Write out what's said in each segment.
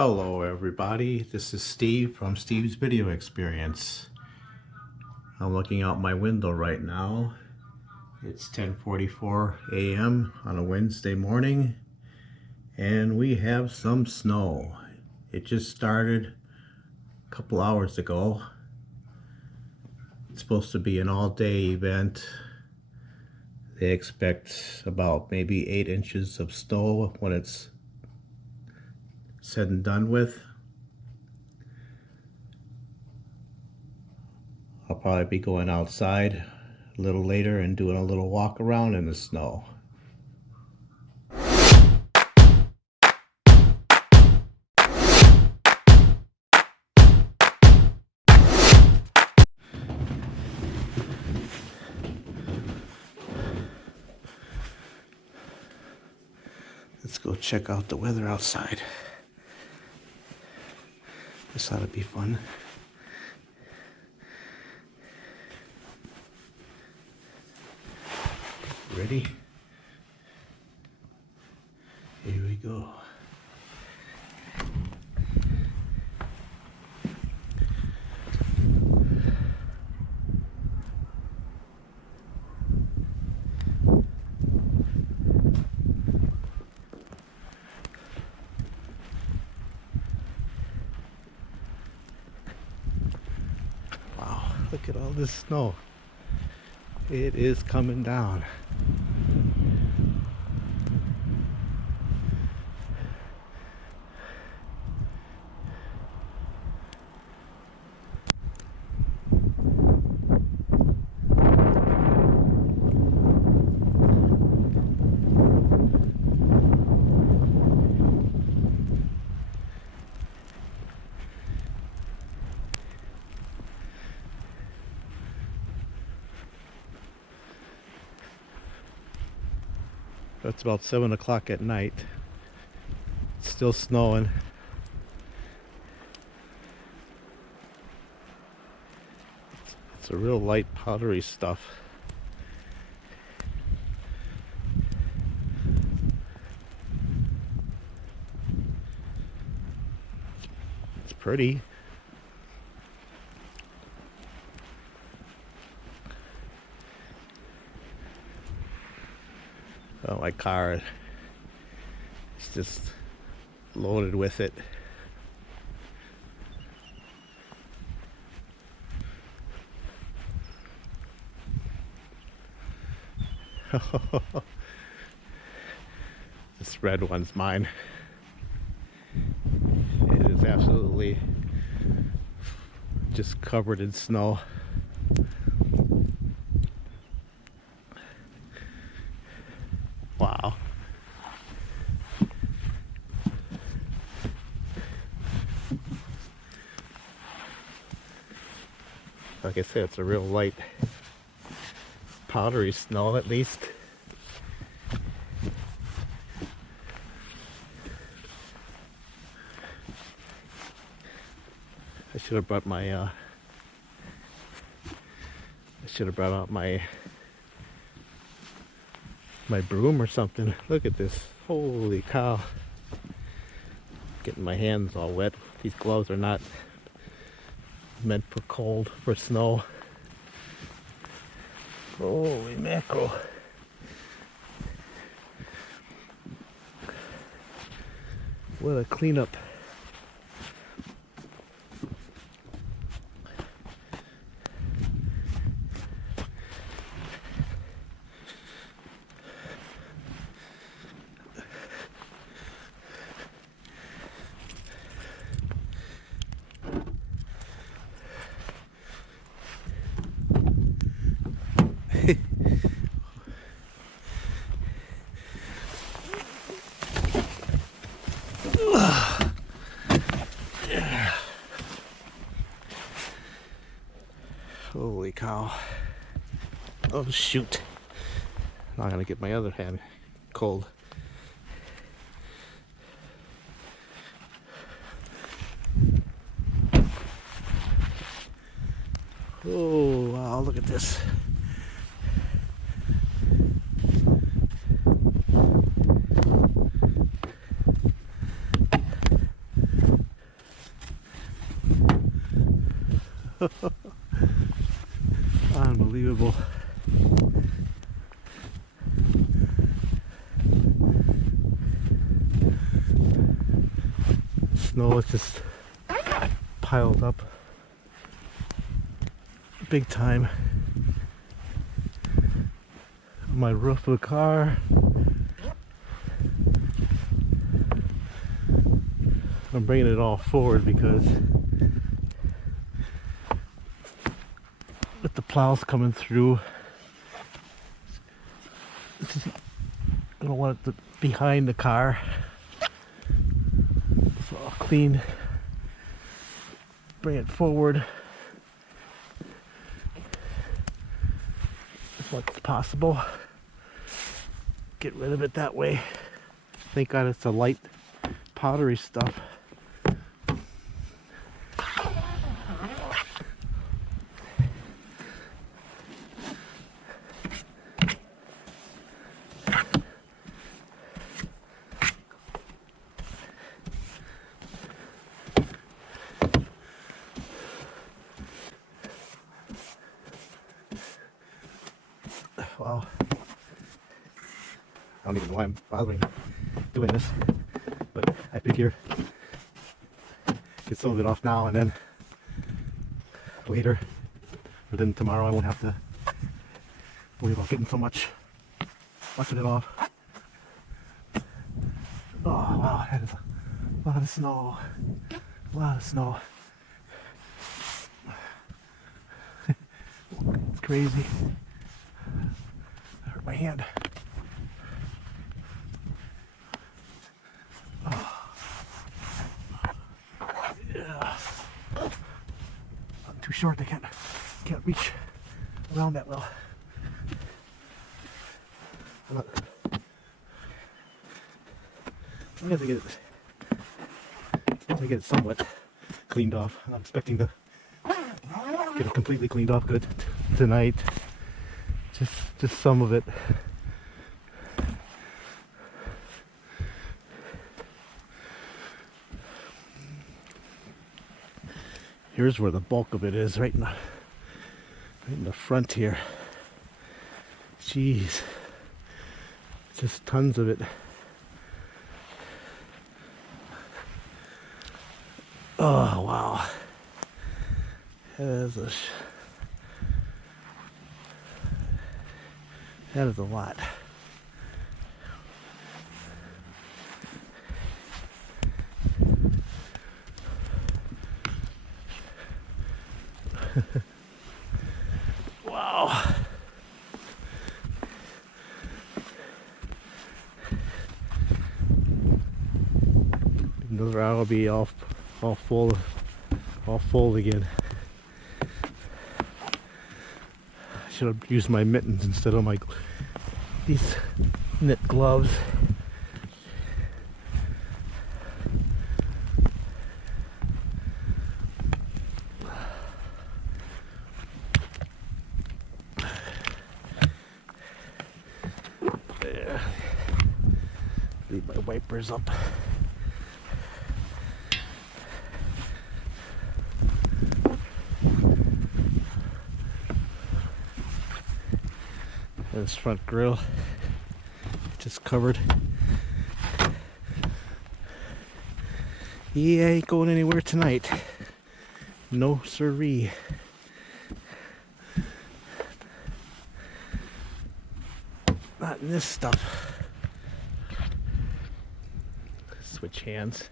Hello everybody, this is Steve from Steve's Video Experience. I'm looking out my window right now. It's 10:44 a.m. on a Wednesday morning and we have some snow. It just started a couple hours ago. It's supposed to be an all-day event. They expect about maybe 8 inches of snow when it's said and done with. I'll probably be going outside a little later and doing a little walk around in the snow. Let's go check out the weather outside. This ought to be fun. Ready? Here we go. Wow, look at all this snow. It is coming down. It's about 7 o'clock at night. It's still snowing. It's a real light powdery stuff. It's pretty. Oh, my car is just loaded with it. This red one's mine. It is absolutely just covered in snow. Wow. Like I said, it's a real light powdery snow at least. I should have brought my I should have brought out my broom or something. Look at this. Holy cow. Getting my hands all wet. These gloves are not meant for cold, for snow. Holy mackerel. What a cleanup. Holy cow. Oh shoot. Now I'm gonna get my other hand cold. Oh wow, look at this. Unbelievable. Snow is just piled up big time on my roof of the car. I'm bringing it all forward because with the plows coming through, I don't want it behind the car. So I'll clean, bring it forward as much as possible. Get rid of it that way. Thank God it's a light powdery stuff. Well, I don't even know why I'm bothering doing this, but I figure get some of it off now and then later, or then tomorrow I won't have to worry about getting so much of it off. Oh wow, that is a lot of snow. A lot of snow. It's crazy. I hurt my hand. Oh. Yeah. I'm too short. I can't reach around that well. I have to get it somewhat cleaned off. I'm expecting to get it completely cleaned off good tonight. Just some of it. Here's where the bulk of it is, right in the front here. Jeez, just tons of it. Oh wow, that is a lot. Wow. Another hour will be all full again. I should have used my mittens instead of these knit gloves. There. Leave my wipers up. This front grill just covered. He ain't going anywhere tonight. No siree. Not in this stuff. Switch hands.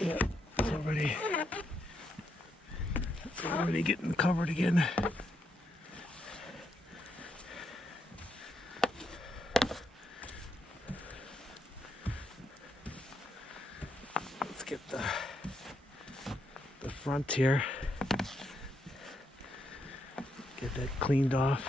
Yeah, it's already getting covered again. Let's get the front here. Get that cleaned off.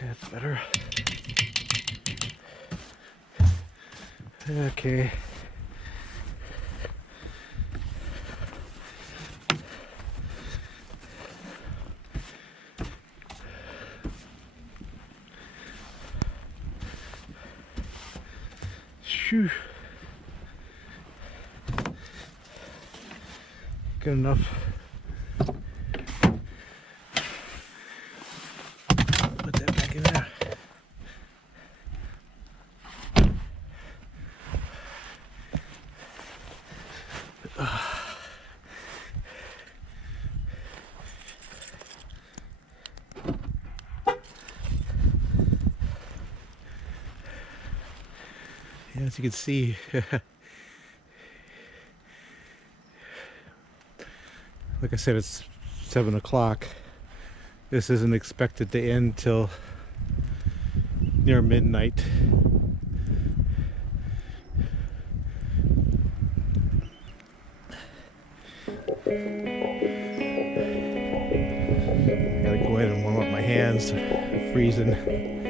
That's better. Okay. Shoo. Good enough. Put that back in there. As you can see, like I said, it's 7 o'clock. This isn't expected to end till near midnight. I gotta go ahead and warm up my hands. They're freezing.